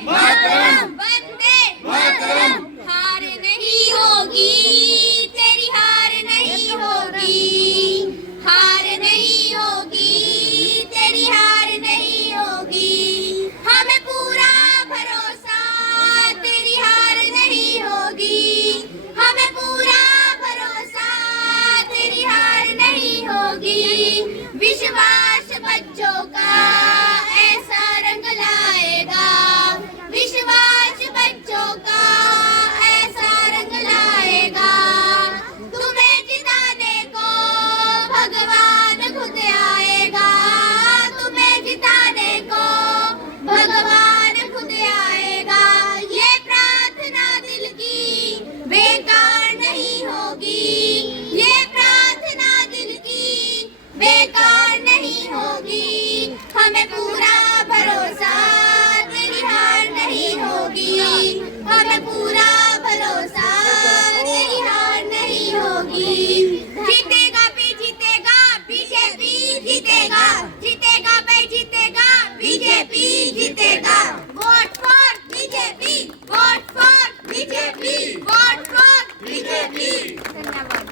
मातरम, वंदे मातरम। हार नहीं होगी, तेरी हार नहीं होगी, हार नहीं होगी, तेरी हार नहीं होगी। हमें पूरा भरोसा, तेरी हार नहीं होगी, हमें पूरा भरोसा, तेरी हार नहीं होगी। विश्वास बच्चों का ऐसा रंग लाएगा, विश्वास बच्चों का ऐसा रंग लाएगा। तुम्हें जिताने को भगवान खुद आएगा, तुम्हें जिताने को भगवान खुद आएगा। ये प्रार्थना दिल की बेकार नहीं होगी, ये प्रार्थना दिल की बेकार नहीं होगी। हमें पूरा भरोसा, तेरी हार नहीं होगी, हमें पूरा भरोसा, तेरी हार नहीं होगी। जीतेगा भी जीतेगा, बीजेपी जीतेगा, जीतेगा भाई जीतेगा, बीजेपी जीतेगा। Vote for BJP, vote for BJP, vote for BJP. धन्यवाद।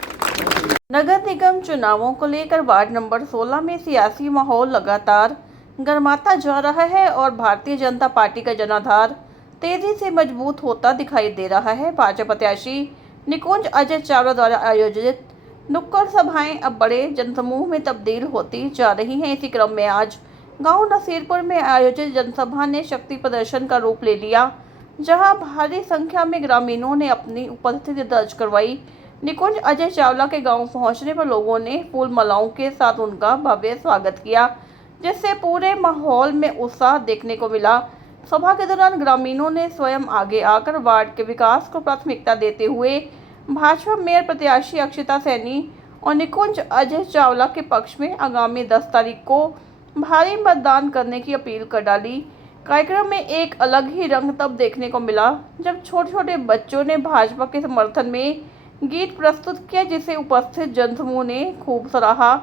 नगर निगम चुनावों को लेकर वार्ड नंबर 16 में सियासी माहौल लगातार गर्माता जा रहा है और भारतीय जनता पार्टी का जनाधार तेजी से मजबूत होता दिखाई दे रहा है। भाजपा प्रत्याशी निकुंज अजय चावला द्वारा आयोजित नुक्कड़ सभाएं अब बड़े जनसमूह में तब्दील होती जा रही हैं। इसी क्रम में आज गांव नसीरपुर में आयोजित जनसभा ने शक्ति प्रदर्शन का रूप ले लिया, जहां भारी संख्या में ग्रामीणों ने अपनी उपस्थिति दर्ज करवाई। निकुंज अजय चावला के गांव पहुंचने पर लोगों ने फूल मालाओं के साथ उनका भव्य स्वागत किया, जिससे पूरे माहौल में उत्साह देखने को मिला। सभा के दौरान ग्रामीणों ने स्वयं आगे आकर वार्ड के विकास को प्राथमिकता देते हुए भाजपा मेयर प्रत्याशी अक्षिता सैनी और निकुंज अजय चावला के पक्ष में आगामी 10 तारीख को भारी मतदान करने की अपील कर डाली। कार्यक्रम में एक अलग ही रंग तब देखने को मिला जब छोटे छोटे बच्चों ने भाजपा के समर्थन में गीत प्रस्तुत किया, जिसे उपस्थित जनसमूह ने खूब सराहा।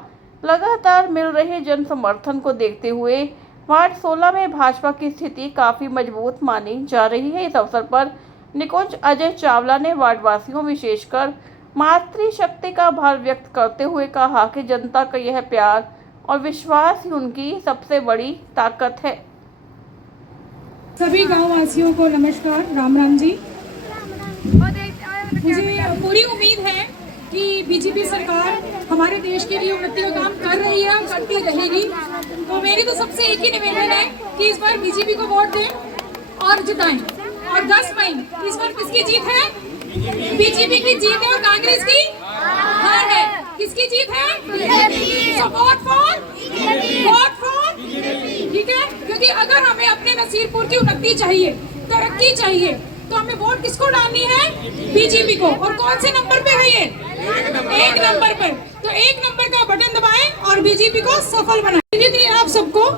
लगातार मिल रहे जन समर्थन को देखते हुए वार्ड 16 में भाजपा की स्थिति काफ़ी मजबूत मानी जा रही है। इस अवसर पर निकुंज अजय चावला ने वार्डवासियों विशेषकर मातृशक्ति का आभार व्यक्त करते हुए कहा कि जनता का यह प्यार और विश्वास ही उनकी सबसे बड़ी ताकत है। सभी गाँव वासियों को नमस्कार, राम राम जी। मुझे पूरी उम्मीद है कि बीजेपी सरकार हमारे देश के लिए उन्नति का काम कर रही है और करती रहेगी। तो मेरी तो सबसे एक ही निवेदन है कि इस बार बीजेपी को वोट दें और जिताएं। और 10 मई इस बार किसकी जीत है? बीजेपी की जीत है और कांग्रेस की हार है। किसकी जीत है? सपोर्ट फॉर, वोट फॉर, ठीक है। क्योंकि अगर हमें अपने नसीरपुर की उन्नति चाहिए, तरक्की चाहिए, तो हमें वोट किसको डालनी है? बीजेपी को। और कौन से नंबर पे है ये? 1 नंबर पर। तो 1 नंबर का बटन दबाएं और बीजेपी को सफल बनाएं। आप सबको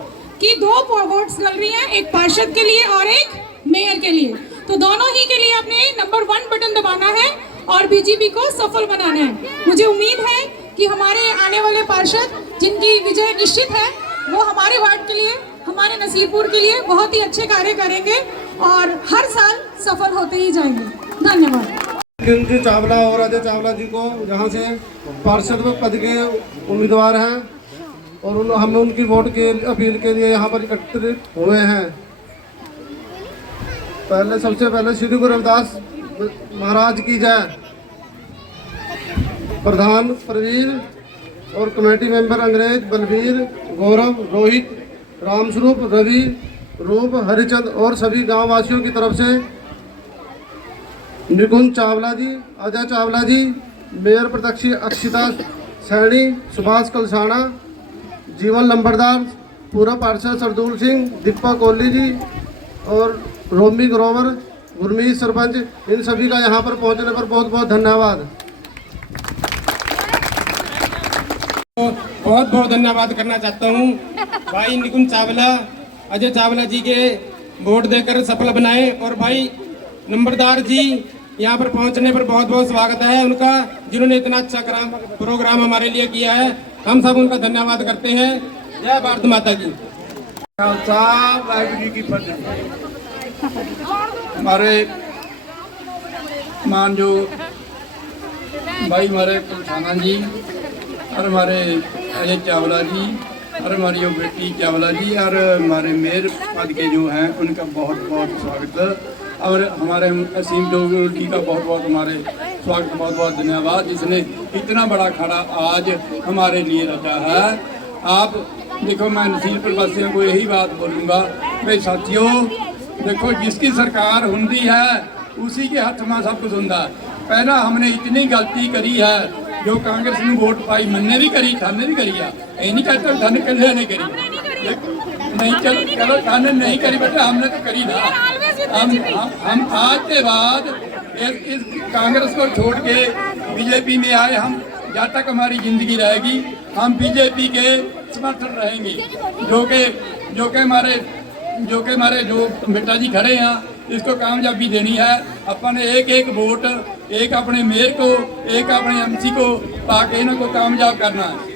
कि 2 वोट्स लग रही हैं, एक पार्षद के लिए और एक मेयर के लिए। तो दोनों ही के लिए आपने नंबर 1 बटन दबाना है और बीजेपी को सफल बनाना है। मुझे उम्मीद है कि हमारे आने वाले पार्षद जिनकी विजय निश्चित है, वो हमारे वार्ड के लिए, हमारे नसीरपुर के लिए बहुत ही अच्छे कार्य करेंगे और हर साल सफल होते ही जाएंगे। धन्यवाद। निकुंज चावला और अजय चावला जी को यहाँ से पार्षद पद के उम्मीदवार हैं और हम उनकी वोट के अपील के लिए यहाँ पर एकत्रित हुए हैं। सबसे पहले श्री गुरु रविदास महाराज की जय। प्रधान प्रवीण और कमेटी मेंबर अंग्रेज, बलबीर, गौरव, रोहित, रामस्वरूप, रवि, रूप, हरिचंद और सभी गांव वासियों की तरफ से निकुंज चावला जी, अजय चावला जी, मेयर प्रत्याशी अक्षिता सैनी, सुभाष कलसाना, जीवन लंबरदार, पूर्व पार्षद सरदूल सिंह, दीपा कोहली जी और रोमी ग्रोवर, गुरमीत सरपंच, इन सभी का यहाँ पर पहुँचने पर बहुत बहुत धन्यवाद। बहुत बहुत धन्यवाद करना चाहता हूँ भाई निकुंज चावला, अजय चावला जी के वोट देकर सफल बनाए। और भाई नंबरदार जी यहाँ पर पहुँचने पर बहुत बहुत स्वागत है उनका, जिन्होंने इतना अच्छा प्रोग्राम हमारे लिए किया है। हम सब उनका धन्यवाद करते हैं। जय भारत माता की। वाहिगुरू जी की फतेह। हमारे मानयोग भाई हमारे कुलसाना जी और हमारे अजय चावला जी और हमारी वो बेटी चावला जी और हमारे मेयर पद के जो हैं उनका बहुत बहुत स्वागत। और हमारे असीम डोगल जी का बहुत बहुत हमारे स्वागत, बहुत बहुत धन्यवाद जिसने इतना बड़ा खड़ा आज हमारे लिए रचा है। आप देखो, मैं नसीरपुर वासियों को यही बात बोलूँगा भाई साथियों, देखो जिसकी सरकार होंगी है उसी के हाथ में सब कुछ होंगे। पहला हमने इतनी गलती करी है जो कांग्रेस ने वोट पाई, मैंने भी करी, थाने भी करी है, ये नहीं कहते थाने कल नहीं करी, नहीं चलो थाने नहीं करी बेटा, हमने तो करी ना। हम आज के बाद इस कांग्रेस को छोड़ के बीजेपी में आए। हम जब तक हमारी जिंदगी रहेगी हम बीजेपी के समर्थन रहेंगे। जो के हमारे जो बेटा जी खड़े हैं इसको कामयाबी देनी है। अपन एक एक वोट, एक अपने मेयर को, एक अपने एमसी को पाके इनको कामयाब करना है।